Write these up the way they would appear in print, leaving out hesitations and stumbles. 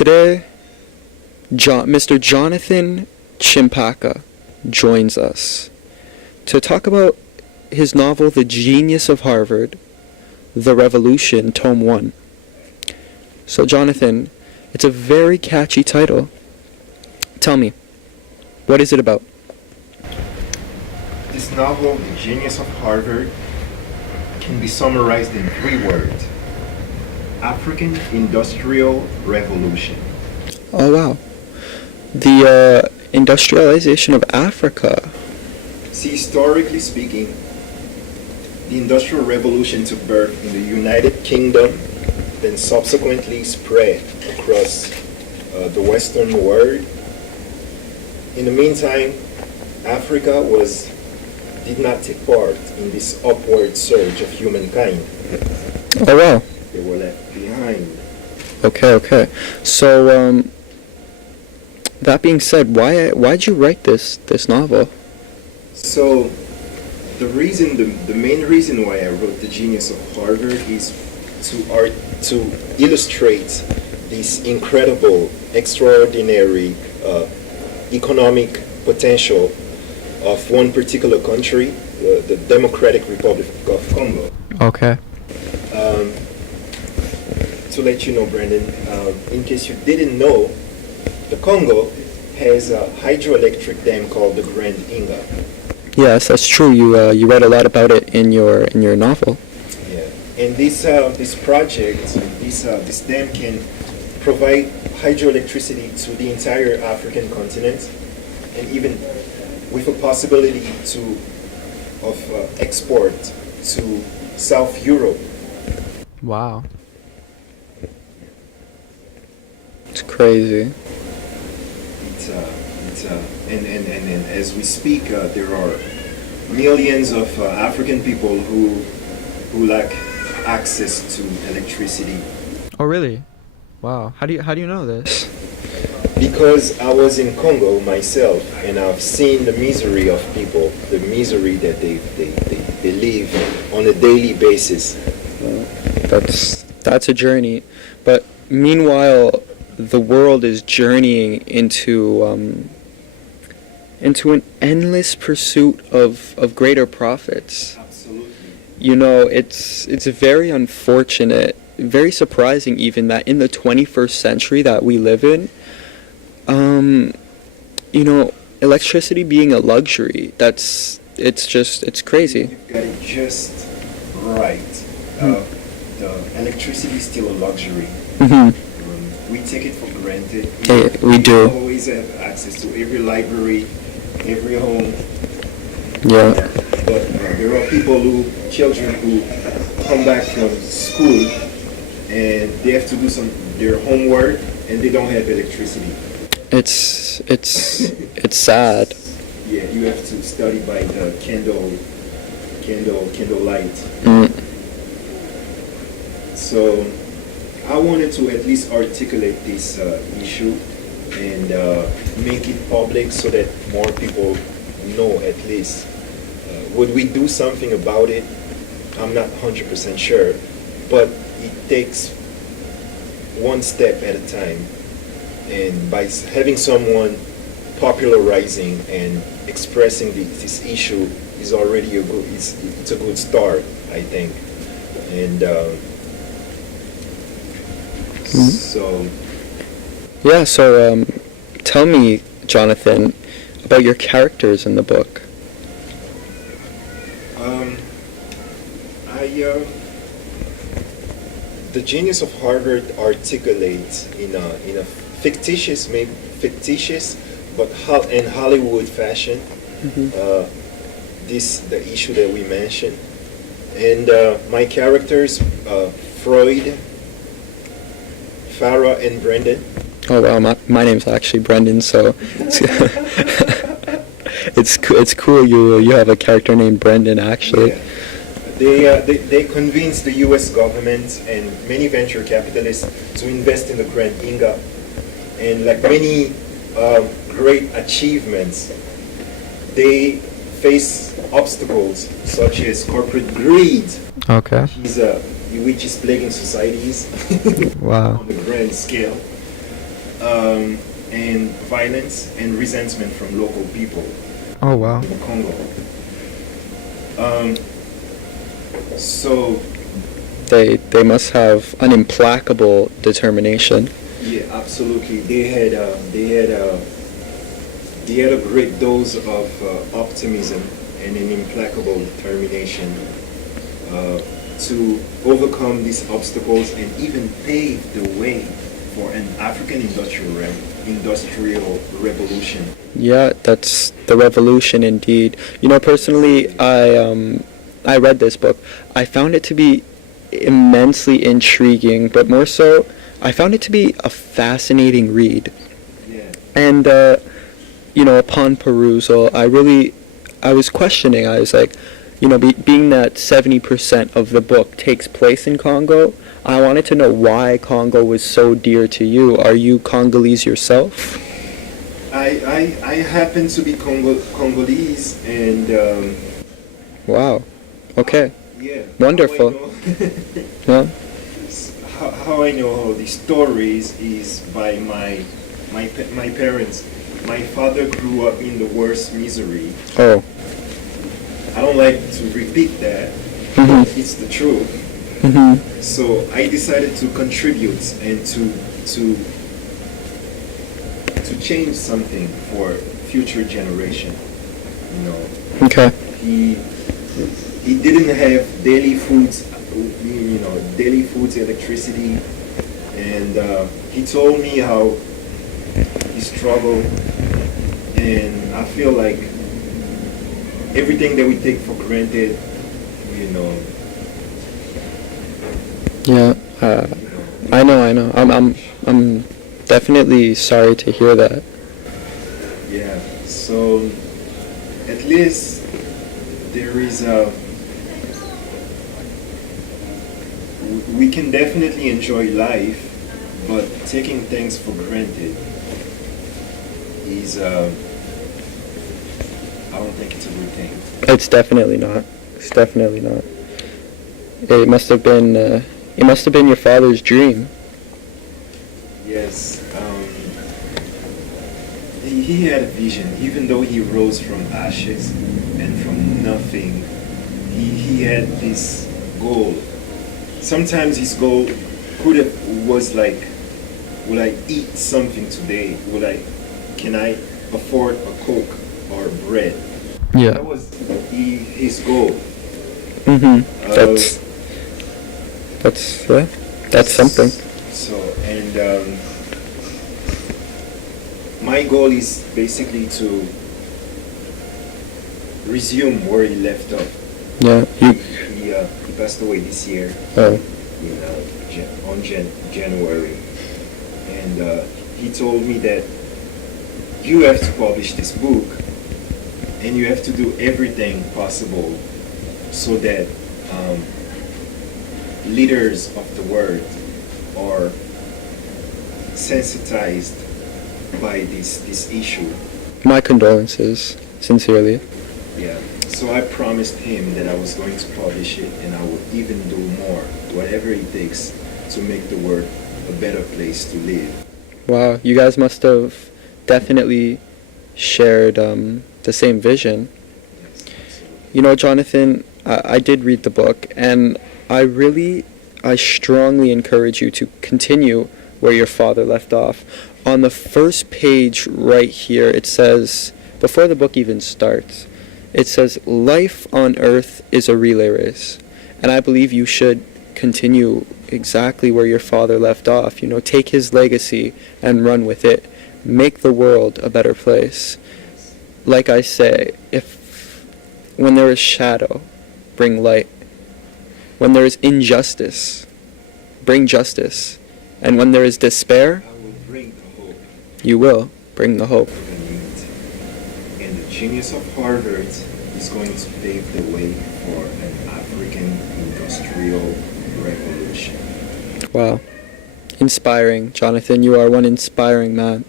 Today, Mr. Jonathan Tshimpaka joins us to talk about his novel The Genius of Harvard, The Revolution, Tome 1. So Jonathan, it's a very catchy title. Tell me, what is it about? This novel, The Genius of Harvard, can be summarized in 3 words. African Industrial Revolution. Oh wow. The industrialization of Africa. See, historically speaking, the Industrial Revolution took birth in the United Kingdom, then subsequently spread across the Western world. In the meantime, Africa did not take part in this upward surge of humankind. Oh wow. They were left behind. Okay. So, that being said, why'd you write this novel? So, the main reason why I wrote The Genius of Harvard is to illustrate this incredible, extraordinary economic potential of one particular country, the Democratic Republic of Congo. Okay. To let you know, Brandon, in case you didn't know, the Congo has a hydroelectric dam called the Grand Inga. Yes, that's true. You read a lot about it in your novel. Yeah, and this project, this dam can provide hydroelectricity to the entire African continent, and even with a possibility of export to South Europe. Wow. It's crazy. And as we speak, there are millions of African people who lack access to electricity. Oh really? Wow. How do you know this? Because I was in Congo myself, and I've seen the misery of people, the misery that they live on a daily basis. That's a journey, but meanwhile, the world is journeying into an endless pursuit of greater profits. Absolutely. You know, it's very unfortunate, very surprising even, that in the 21st century that we live in, you know, electricity being a luxury, it's crazy. You've got it just right. The electricity is still a luxury. Mm-hmm. We take it for granted. We do. We always have access to every library, every home. Yeah. But there are children who come back from school and they have to do their homework and they don't have electricity. It's sad. Yeah, you have to study by the candle light. Mm. So I wanted to at least articulate this issue and make it public so that more people know at least. Would we do something about it? I'm not 100% sure, but it takes one step at a time. And by having someone popularizing and expressing this issue is already it's a good start, I think. And So tell me, Jonathan, about your characters in the book. The Genius of Harvard articulates in a fictitious but in Hollywood fashion, the issue that we mentioned, and my characters, Freud, Farah, and Brendan. Oh wow, my name's actually Brendan, so it's cool you have a character named Brendan actually. Yeah. They convinced the U.S. government and many venture capitalists to invest in the Grand Inga, and like many great achievements, they face obstacles such as corporate greed. Okay. Which is plaguing societies Wow. on a grand scale. and violence and resentment from local people Oh wow. in Congo. Um, so They must have an implacable determination. yeah, absolutely. They had a great dose of optimism and an implacable determination to overcome these obstacles and even pave the way for an African industrial revolution. Yeah, that's the revolution indeed. You know, personally, I read this book. I found it to be immensely intriguing, but more so, I found it to be a fascinating read. Yeah. And you know, upon perusal, I was questioning. I was like, you know, being that 70% of the book takes place in Congo, I wanted to know why Congo was so dear to you. Are you Congolese yourself? I happen to be Congolese, and Wow. Okay. yeah. Wonderful. Yeah. How I know all these stories is by my parents. My father grew up in the worst misery. Oh. I don't like to repeat that, but Mhm. it's the truth. Mhm. So I decided to contribute and to change something for future generation. You know, Okay. he he didn't have daily foods, daily foods, electricity, and he told me how he struggled, and I feel like everything that we take for granted, you know, Yeah. I know. I know. I'm definitely sorry to hear that. yeah. So at least there is a. We can definitely enjoy life, but taking things for granted is. I don't think it's a good thing. It's definitely not. It's definitely not. It must have been. It must have been your father's dream. Yes. He had a vision. Even though he rose from ashes and from nothing, he had this goal. Sometimes his goal was like, will I eat something today? Can I afford a Coke or bread? Yeah. That was his goal. Mhm. Uh, That's yeah. That's something. So, and my goal is basically to resume where he left off. Yeah. He passed away this year Oh. on January, and he told me that you have to publish this book, and you have to do everything possible so that leaders of the world are sensitized by this issue. My condolences, sincerely. Yeah. So I promised him that I was going to publish it, and I would even do more, whatever it takes to make the world a better place to live. Wow, you guys must have definitely shared the same vision. Yes, absolutely. You know, Jonathan, I did read the book, and I strongly encourage you to continue where your father left off. On the first page right here, it says, before the book even starts, it says, life on earth is a relay race. And I believe you should continue exactly where your father left off. You know, take his legacy and run with it. Make the world a better place. Like I say, when there is shadow, bring light. When there is injustice, bring justice. And when there is despair, I will bring the hope you will bring the hope. to the youth. And the genius of Harvard is going to pave the way for an African industrial revolution. Wow. Inspiring, Jonathan. You are one inspiring man.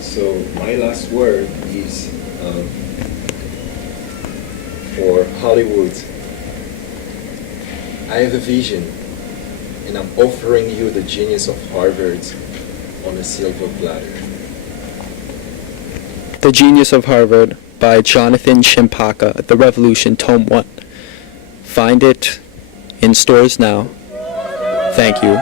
So my last word is for Hollywood. I have a vision, and I'm offering you the genius of Harvard on a silver platter. The Genius of Harvard by Jonathan Tshimpaka, The Revolution, Tome 1. Find it in stores now. Thank you,